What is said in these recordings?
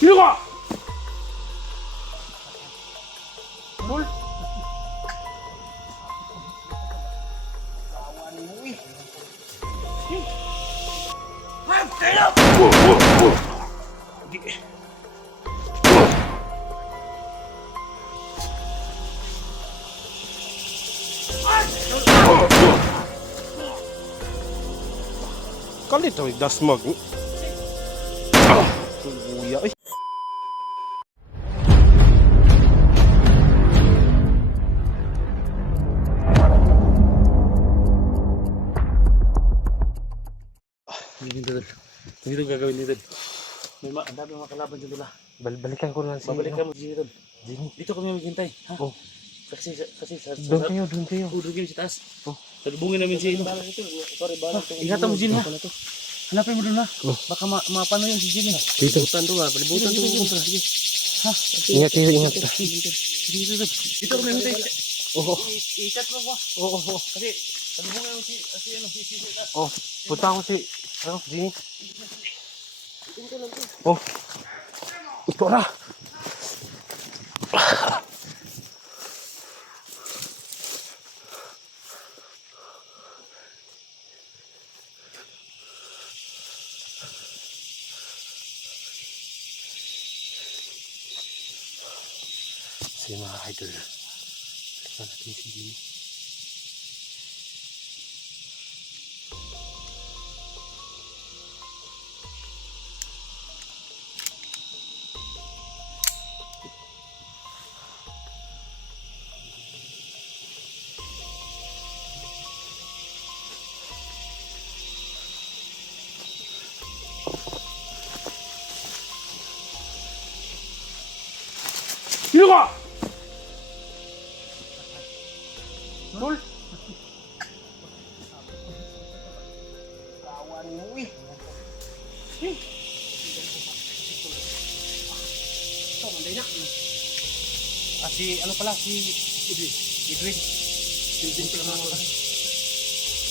Sino ka? Tol? Kawan mo eh. Ay, kaya! Kalit ay dasmag. Kuya ay. Dito gagawin dito. Ang dami mga kalaban dito lah. Balikan ko lang si Babalikan mo dito. Jimmy. Dito kami maghintay. Ha? Oh. Kasi sa Doon kayo, doon kayo. doon kayo sa taas. Oh. Salubungin namin si Ino. Sorry, balang ito. Ingatan mo Jin ha. Hanapin mo doon ha. Oh. Baka mapano yun si Jin ha. Dito. Palibutan to ha, palibutan to. Sige. Ha? Ingat kayo, ingat. Dito kami maghintay. Oo. Ikat mo ko. Oo. Kasi salubungin namin si Oh, punta ako si Jimmy. Oh. Ito na. Si mga idol. Tignan natin si Jimmy. Sino ka? Tol? Kawan mo eh. Ito, manday na. Si ano pala, si Edwin. Edwin pala mga tol.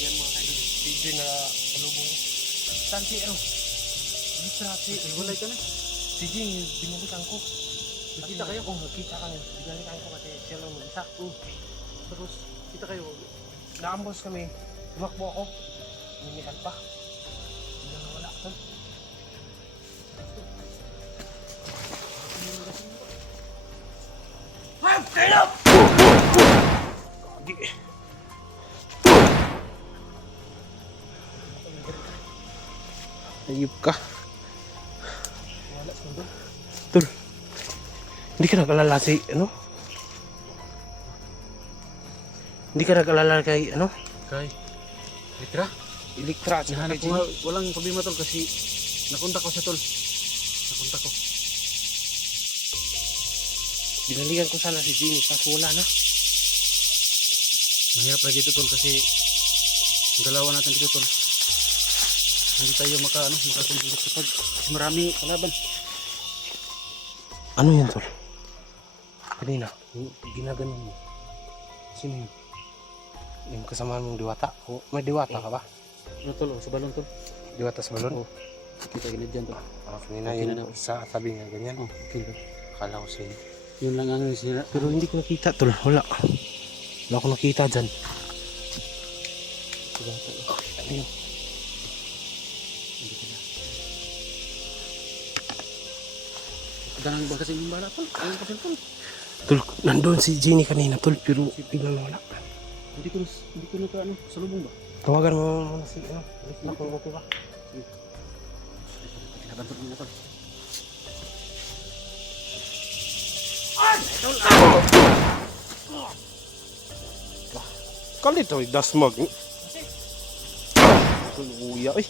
Yan mga kayo. Si Edwin na salubong. Saan si ano? Walay ka na. Si Jing, binalikan ko. Nakita kayo? Oo, nakita kami. Binalikan ko kasi siya lang mag-isa. Tapos, kita kayo. Naambos kami. Tumakbo ako. Ninikan pa. Hindi na nawala ka. Have get up! Ayup ka. Wala sa mundo. Tul. Hindi ka nag-alala si ano? Hindi ka nag-alala kay ano? Kay Litra? Elektra at Nahanap kay ko nga, Jimmy. walang problema tol kasi nakontak ko siya tol. Nakontak ko. Binalikan ko sana si Jimmy kaso wala na. Mahirap lagi ito tol kasi ang galawan natin dito tol. Hindi tayo makakumplit kapag marami kalaban. Ano yan tol? Kanina, ginaganon mo. Sino yun? Yung kasamahan mong diwata? O, may diwata ka ba? Ano tol? Sa balon tol? Diwata sa balon? Kita gilid dyan tol. Kanina Okay yun na daw. sa tabi nga ganyan. Okay tol. Akala ko sa'yo. Yun lang ang sinira. Pero hindi ko nakita tol, wala. Wala ko nakita dyan. Ano yun? Ganang ba kasi yung bala tol? Ayun kasi tol. Tol, nandun si Jenny kanina tol, pero biglang wala. Hindi ko na ano, salubong ba? Tawagan mo muna si ano, na kung okay ba? Kinaban tol muna tol. Kalit ay dasmag. Luya ay.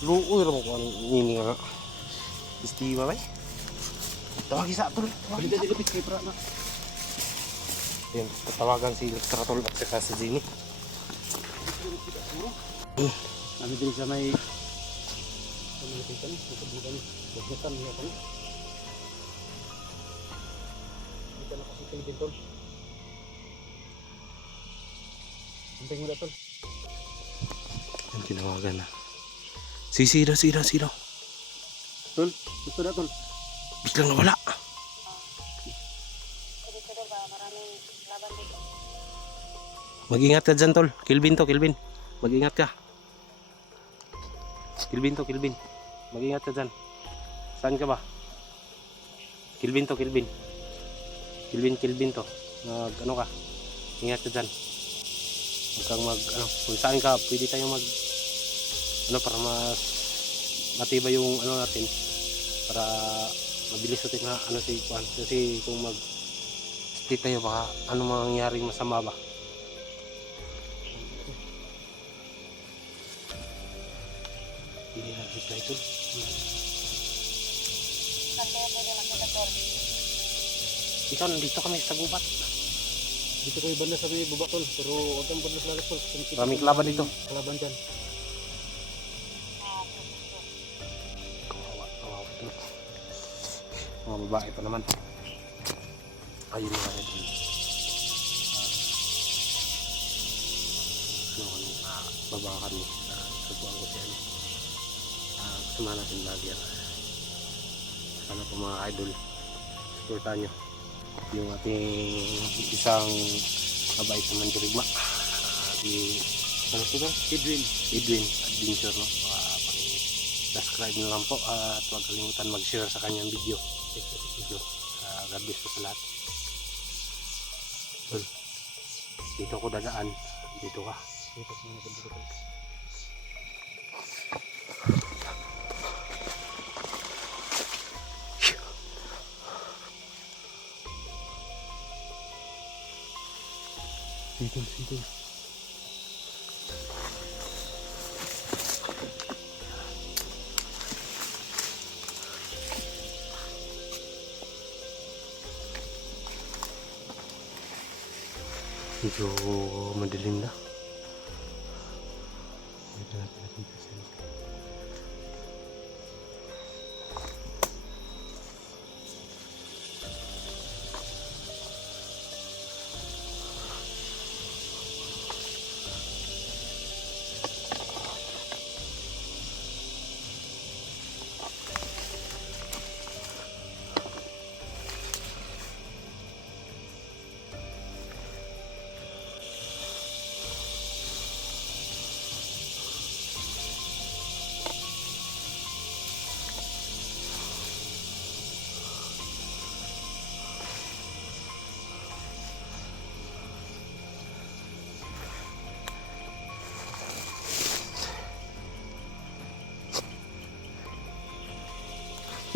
Luoy ra mo ko ang ini nga. Istiwa bay. Tawag isa tol. Balik na dilapit kay pra na. Yan, tatawagan si Elektra tol at saka si Jenny. Ano din sa may pamilitan, nakabutan, bagatan niya ko. Dito na kasi kayo din tol. Hintay mo na tol. Yan, tinawagan na. Sira. Tol, gusto na tol. Biglang nawala. Dito doon ba, maraming laban dito. Mag-ingat ka dyan, tol. Kilvin to, Kilvin. Mag-ingat ka. Kilvin to, Kilvin. Mag-ingat ka dyan. Saan ka ba? Kilvin to, Kilvin. Kilvin to. Ano ka? Ingat ka dyan. Huwag kang kung saan ka, pwede tayong para mas matibay yung natin. Para mabilis natin si Juan. Kasi kung stay tayo, baka mangyaring masama ba? Hindi nakita ito. Saan kaya pwede makita, tol? Ito, nandito kami sa gubat. Dito ko ibanda sa may baba tol. Pero huwag kang banda sa lalas tol. Maraming kalaban dito. Kalaban dyan. Kawawa ito. Mga babae pa naman. Ayun na rin. Baba kami. Sabuhan ko siya. Kasama natin lagi yan. Sana po mga idol, supportan nyo yung ating isang mabait na mandirigma. Ano ito ba? Edwin Adventure, no? Pag-subscribe na lang po at huwag kalimutan mag-share sa kanyang video. God bless po sa lahat. Dito ko dadaan. Dito ka. Dito. Medyo madilim na. Dito natin nakita sila.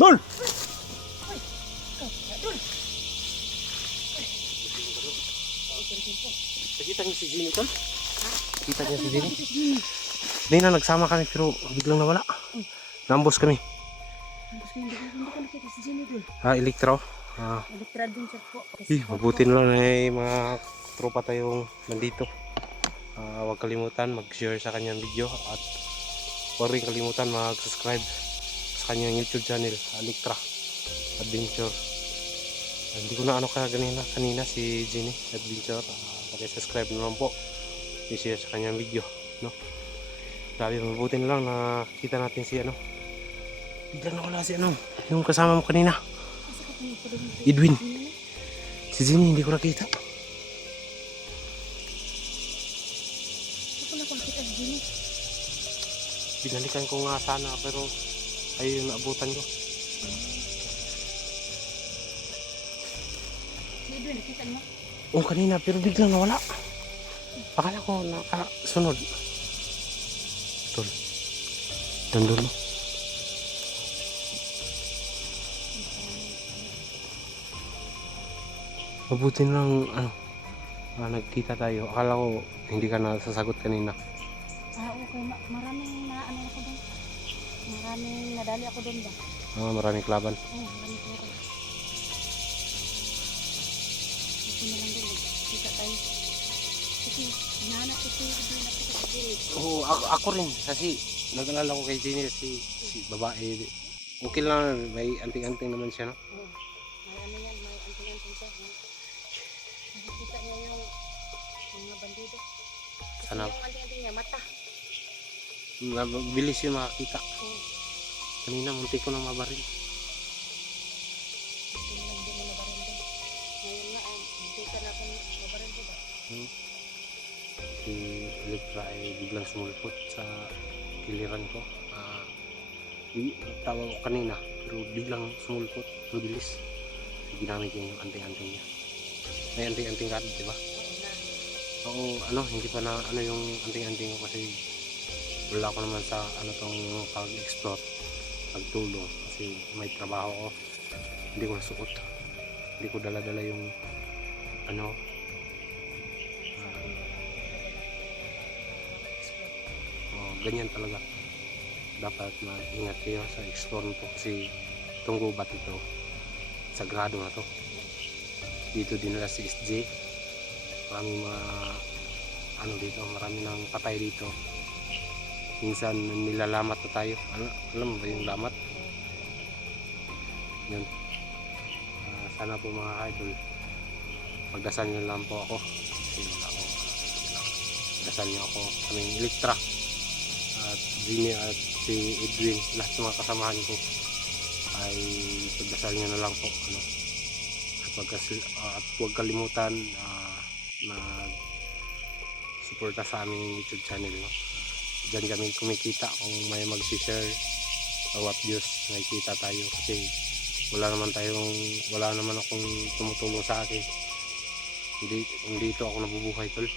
Dol! Nakita niyo si Jenny, Tol? Kita niyo si Jenny? Hindi na, nagsama kami pero biglang nawala. Nambos kami. Hindi ko nakita si Jenny doon. Elektro. Elektra din siya po. Mabuti na lang na mga tropa tayong nandito. Huwag kalimutan mag-share sa kanyang video at huwag rin kalimutan mag-subscribe sa kanyang YouTube channel, Elektra Adventure. Hindi ko na kanina si Jenny Adventure. Paki-subscribe na lang po. I-share sa kanyang video, no? Grabe, mabuti na lang nakita natin si biglang nawala si yung kasama mo kanina. Edwin. Si Jenny hindi ko nakita. Hindi ko nakita si Jenny. Binalikan ko nga sana pero ayun, naabutan ko. Si Edwin, nakita mo? Oo, kanina pero biglang nawala. Akala ko nakasunod. Tol. Nandun, no? Mabuti na lang nagkita tayo. Akala ko hindi ka nasasagot kanina. Okay. Maraming ako doon. Maraming nadali ako doon ba? Maraming klaban. Maraming klaban. Buti na lang doon. Kita tayo. Kasi hinahanap ko si Edwin at si Jenny. Oo, ako rin. Kasi nag-alala ko kay Jenny si babae. Okay lang, may anting-anting naman siya, no? Oo. May anting-anting siya. Nakikita niya yung mga bandido. Kasi Sana. yung anting-anting niya, mata. Bilis yung makakita. Oo. Kanina muntik ko na mabaril. Si Electra ay biglang sumulpot sa kiliran ko. Tawag ko kanina, pero biglang sumulpot, ang bilis. Ginamit yung anting-anting niya. May anting-anting ka, di ba? Oo, hindi pa na yung anting-anting ko kasi wala ko naman sa tong pag-explore, pagtulong kasi may trabaho ko. Hindi ko nasuot. Hindi ko dala-dala yung ganyan talaga. Dapat mag-ingat kayo sa explore nito kasi itong gubat ito sagrado na to. Dito dinala si SJ. Maraming mga dito, marami nang patay dito. Minsan nilalamat na tayo. Alam mo ba yung lamat? Yan. Sana po mga idol, pagdasal nyo lang po ako kasi wala ako. Pagdasal nyo ako, kaming Electra at Jimmy at si Edwin, lahat ng mga kasamahan ko ay pagdasal nyo na lang po at huwag kalimutan mag suporta sa aming YouTube channel, no? Diyan kami kumikita kung may mag-share bawat views nakikita tayo kasi wala naman akong tumutulong sa akin. Hindi ito ako nabubuhay tol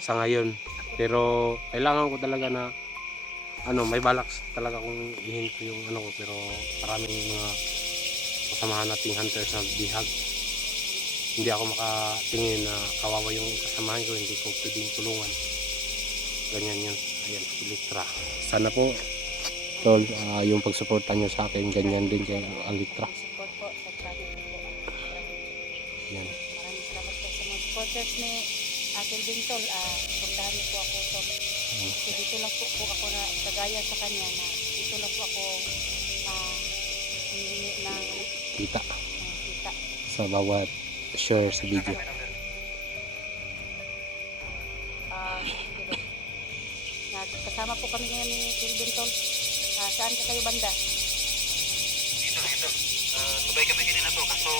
sa ngayon, pero kailangan ko talaga na may balak talaga kung ihinto yung ko, pero maraming mga kasamahan nating hunters na bihag. Hindi ako makatingin na kawawa yung kasamahan ko, hindi ko pwedeng tulungan. Ganyan yun. Ayan, Electra. Sana po tol, yung pagsuporta nyo sa akin, ganyan din kay Electra. Support po sa channel ko po. Yan. Maraming salamat po sa mga supporters ni Atil Bintol. Puntahan niyo po ako to. Kasi dito lang po ako na kagaya sa kanya na dito lang po ako humingi ng Kita kita. sa bawat share sa video. Kasama po kami ngayon ni Atil Bintol. Saan ka kayo banda? Dito. Sabay kami kanina to, kaso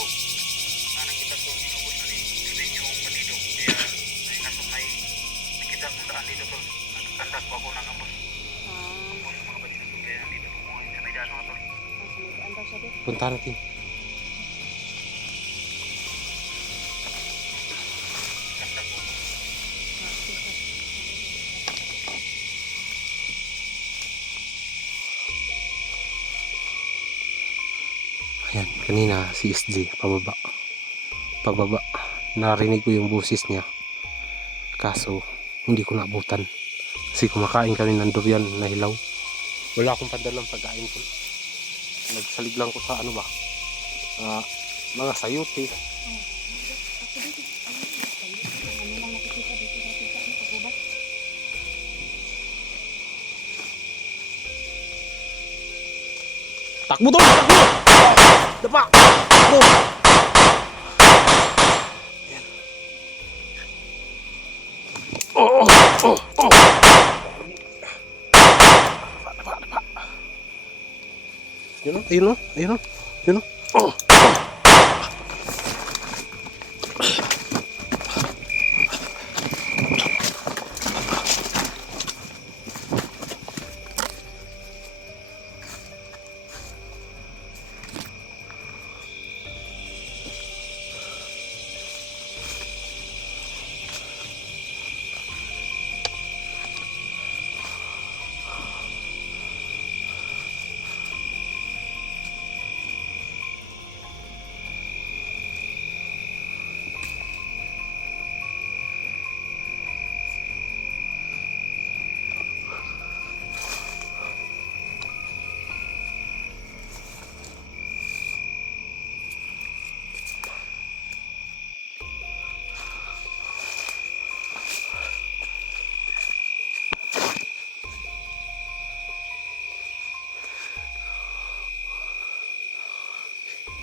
nakita ko inubos na ni Irvin yung bandido. Kaya kaso may nakita ang daan dito to. Nagkandak po ako ng ambos. Ambos yung mga bandido to. Kaya nandito po mga sa may daan mga to. Sumidaan daw siya din. Punta natin. Kandak po. Ayan, kanina si SJ pababa. Narinig ko yung boses niya. Kaso hindi ko naabutan. Kasi kumakain kami ng durian na hilaw. Wala akong padalang pagkain ko. Nagsalig lang ko sa mga sayote. Ako dito. Ano lang nakikita dito dati sa pagubat. Takbo to! Takbo! Dapa! Takbo! Ayan. Oh! Dapa! Ayun o. Oh!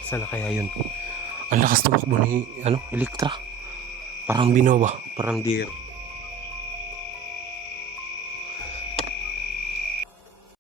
Sana kaya yun? Ang lakas tumakbo ni Electra. Parang binawa, parang deer.